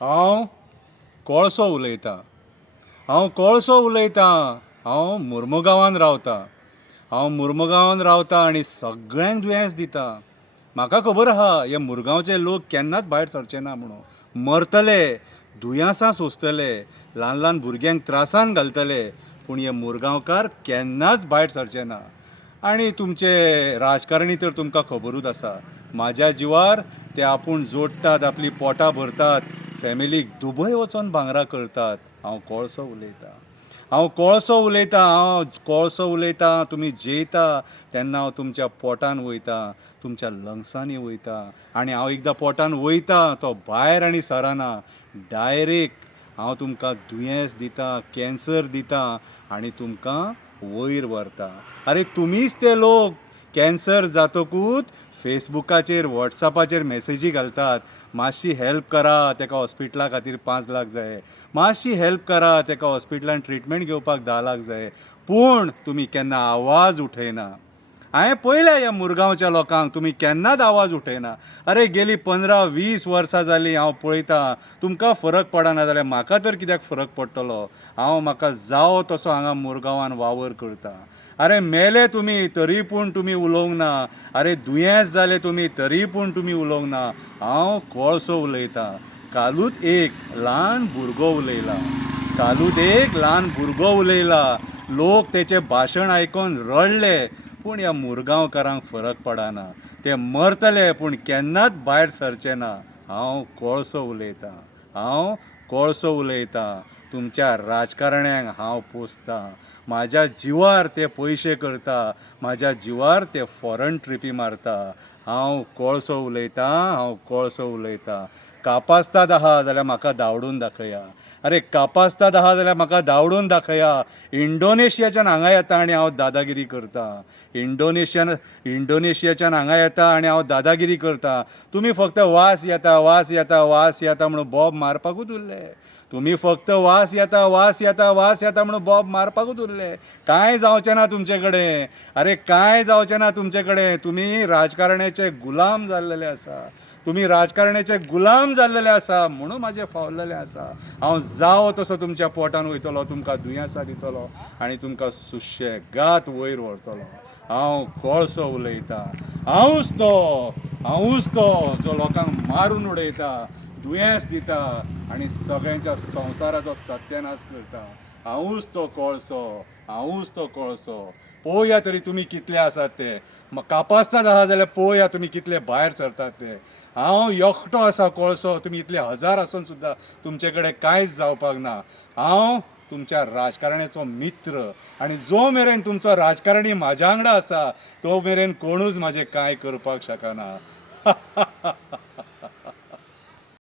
हांव कोळसो उलयतां. हांव मुर्मुगांवांत रावतां. हांव मुर्मुगांवांत रावतां आनी सगळ्यांक दुयेंस दिता. म्हाका खबर आहा हे मुरगांवचे लोक केन्नाच भायर सरचे ना म्हणून. मरतले, दुयेंसां सोंसतले, ल्हान ल्हान भुरग्यांक त्रासान घालतले, पूण हे मुरगांवकार केन्नाच भायर सरचे ना. आनी तुमचे राजकारणी तर तुमकां खबरूच आसा. म्हाज्या जिवार ते आपूण जोडटात, आपली पोटां भरतात, फॅमिलीक दुबय वचोन भांगरां करतात. हांव कोळसो उलयतां. तुमी जेयता तेन्ना हांव तुमच्या पोटान वयता, तुमच्या लंग्सांनी वयता, आनी हांव एकदां पोटान वयता तो भायर आनी सराना. डायरेक्ट हांव तुमकां दुयेंस दितां, कॅन्सर दितां आनी तुमकां वयर व्हरता. आरे तुमीच ते लोक कॅन्सर जातकूच फेसबुकाचेर वॉट्सॅपाचेर मॅसेजी घालतात, मातशी हेल्प करा, ताका हॉस्पिटला खातीर 5 लाख जाय, मातशी हेल्प करा, ताका हॉस्पिटलान ट्रिटमेंट घेवपाक 10 लाख जाय, पूण तुमी केन्ना आवाज उठयना. हांवें पळयल्या ह्या मुरगांवच्या लोकांक, तुमी केन्नाच आवाज उठयना. अरे गेलीं 15-20 वर्सां जालीं हांव पळयतां, तुमकां फरक पडना जाल्यार म्हाका तर कित्याक फरक पडटलो. म्हाका जावो तसो हांगा मुरगांवान वावर करता. अरे मेले तुमी तरी पूण तुमी उलोवंक ना. अरे दुयेंस जाले तुमी तरी पूण तुमी उलोवंक ना. हांव कोळसो उलयतां. कालूच एक ल्हान भुरगो उलयला. लोक तेचें भाशण आयकून रडले, पूण ह्या मुरगांवकारांक फरक पडना. ते मरतले पूण केन्नाच भायर सरचे ना. हांव कोळसो उलयतां. तुमच्या राजकारण्यांक हांव पोसतां. म्हाज्या जिवार ते पयशे करता, म्हाज्या जिवार ते फॉरेन ट्रिपी मारता. हांव कोळसो उलयतां. कापास्ताद आहा जाल्यार म्हाका धांवडून दाखया. अरे कापास्ताद आहा जाल्यार म्हाका धांवडून दाखया. इंडोनेशियाच्यान हांगा येता आनी हांव दादागिरी करतां. इंडोनेशियाच्यान हांगा येता आनी हांव दादागिरी करतां. तुमी फक्त वास येता म्हणून बॉब मारपाकूच उरले. तुमी फक्त वास येता म्हणून बॉब मारपाकूच उरले. कांय जावचें ना तुमचे कडेन. अरे कांय जावचें ना तुमचे कडेन. तुमी राजकारण्याचे गुलाम जाल्लेले आसा. म्हणून म्हाजें फावलेलें आसा. हांव जावो तसो तुमच्या पोटान वयतलो, तुमकां दुयेंसां दितलो आनी तुमकां सुशेगाद वयर व्हरतलो. हांव कोळसो उलयतां. हांवूच तो जो लोकांक मारून उडयता, दुयेंस दिता आनी सगळ्यांच्या संवसाराचो सत्यानाश करता. हांवूच तो कोळसो. पळोवया तरी तुमी कितले आसात ते. कापास्ताद आहा जाल्यार पळोवया तुमी कितले भायर सरतात ते. हांव एकटो आसा कोळसो. तुमी इतले हजार आसून सुद्दां तुमचे कडेन कांयच जावपाक ना. हांव तुमच्या राजकारण्याचो मित्र आनी जो मेरेन तुमचो राजकारणी म्हाज्या वांगडा आसा तो मेरेन कोणूच म्हाजें कांय करपाक शकना.